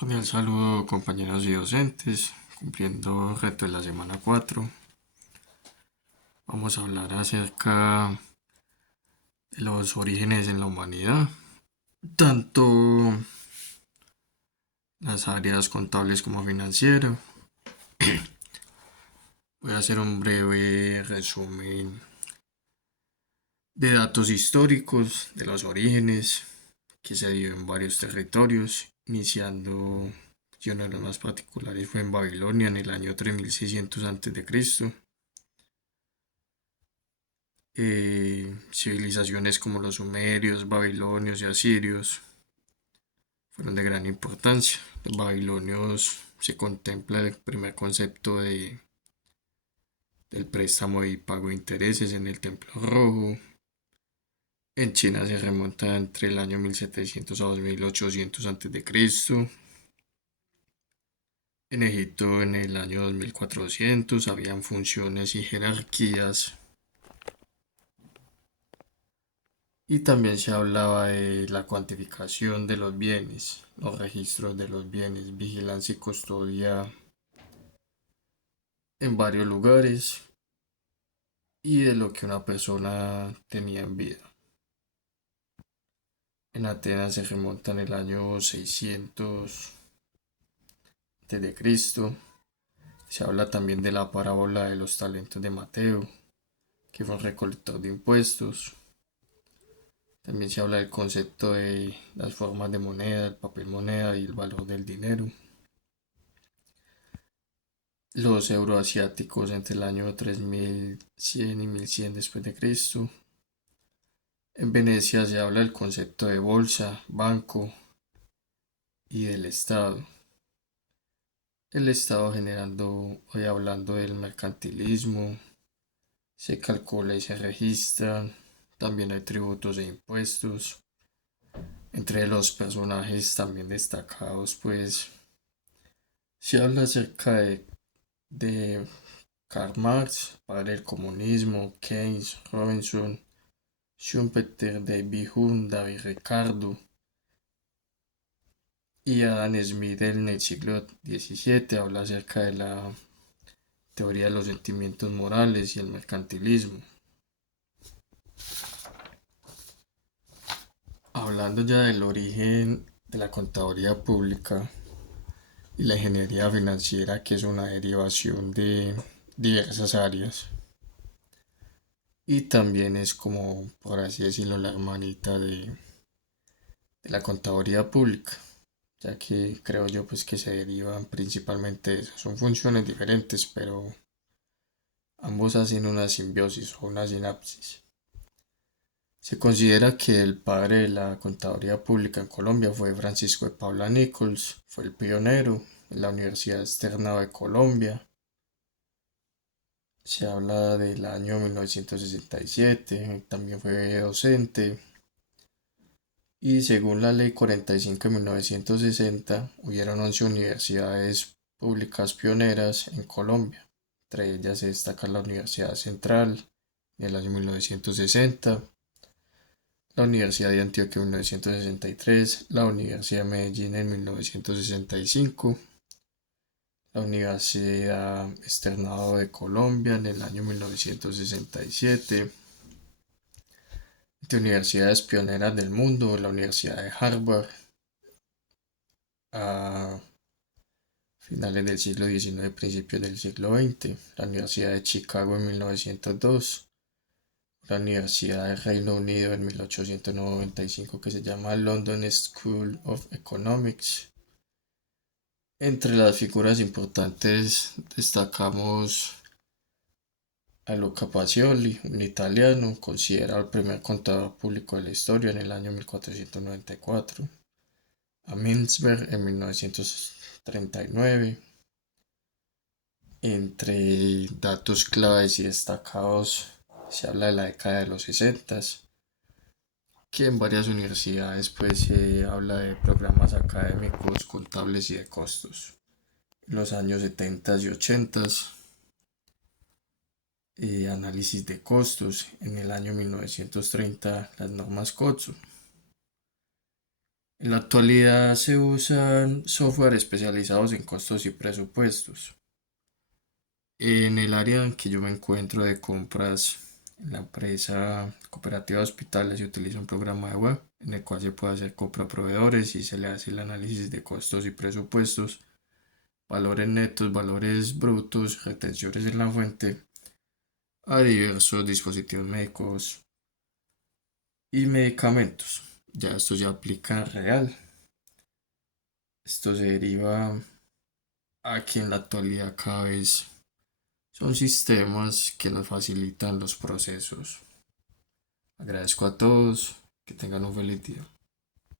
Cordial saludo compañeros y docentes, cumpliendo el reto de la semana 4. Vamos a hablar acerca de los orígenes en la humanidad, tanto las áreas contables como financieras. Voy a hacer un breve resumen de datos históricos de los orígenes que se dio en varios territorios, iniciando, y uno de los más particulares fue en Babilonia en el año 3600 a.C. Civilizaciones como los sumerios, babilonios y asirios fueron de gran importancia. Los babilonios se contempla el primer concepto del préstamo y pago de intereses en el Templo Rojo. En China se remonta entre el año 1700 a 2800 a.C. En Egipto en el año 2400 habían funciones y jerarquías. Y también se hablaba de la cuantificación de los bienes, los registros de los bienes, vigilancia y custodia en varios lugares y de lo que una persona tenía en vida. En Atenas se remonta en el año 600 a.C. Se habla también de la parábola de los talentos de Mateo, que fue un recolector de impuestos. También se habla del concepto de las formas de moneda, el papel moneda y el valor del dinero. Los euroasiáticos entre el año 3100 y 1100 después de Cristo. En Venecia se habla del concepto de bolsa, banco y del Estado. El Estado generando, hoy hablando del mercantilismo, se calcula y se registra. También hay tributos e impuestos. Entre los personajes también destacados, pues se habla acerca de Karl Marx, padre del comunismo, Keynes, Robinson, Schumpeter, David Hume, David Ricardo y Adam Smith en el siglo XVII habla acerca de la teoría de los sentimientos morales y el mercantilismo. Hablando ya del origen de la contaduría pública y la ingeniería financiera, que es una derivación de diversas áreas. Y también es como, por así decirlo, la hermanita de la contaduría pública, ya que creo yo pues que se derivan principalmente de eso. Son funciones diferentes, pero ambos hacen una simbiosis o una sinapsis. Se considera que el padre de la contaduría pública en Colombia fue Francisco de Paula Nichols, fue el pionero en la Universidad Externado de Colombia. Se habla del año 1967, también fue docente. Y según la Ley 45 de 1960, hubieron 11 universidades públicas pioneras en Colombia. Entre ellas se destaca la Universidad Central en el año 1960, la Universidad de Antioquia en 1963, la Universidad de Medellín en 1965, la Universidad Externado de Colombia en el año 1967, de universidades pioneras del mundo, la Universidad de Harvard a finales del siglo XIX, principios del siglo XX, la Universidad de Chicago en 1902, la Universidad del Reino Unido en 1895 que se llama London School of Economics. Entre las figuras importantes destacamos a Luca Pacioli, un italiano, considerado el primer contador público de la historia en el año 1494, a Mintzberg en 1939. Entre datos claves y destacados se habla de la década de los 60, que en varias universidades pues se habla de programas académicos, contables y de costos. En los años 70 y 80, análisis de costos. En el año 1930 las normas COTSO. En la actualidad se usan software especializados en costos y presupuestos. En el área en que yo me encuentro de compras, en la empresa Cooperativa de Hospitales, se utiliza un programa de web en el cual se puede hacer compra a proveedores y se le hace el análisis de costos y presupuestos, valores netos, valores brutos, retenciones en la fuente, a diversos dispositivos médicos y medicamentos. Ya esto se aplica real. Esto se deriva a que en la actualidad cada vez son sistemas que nos facilitan los procesos. Agradezco a todos, que tengan un feliz día.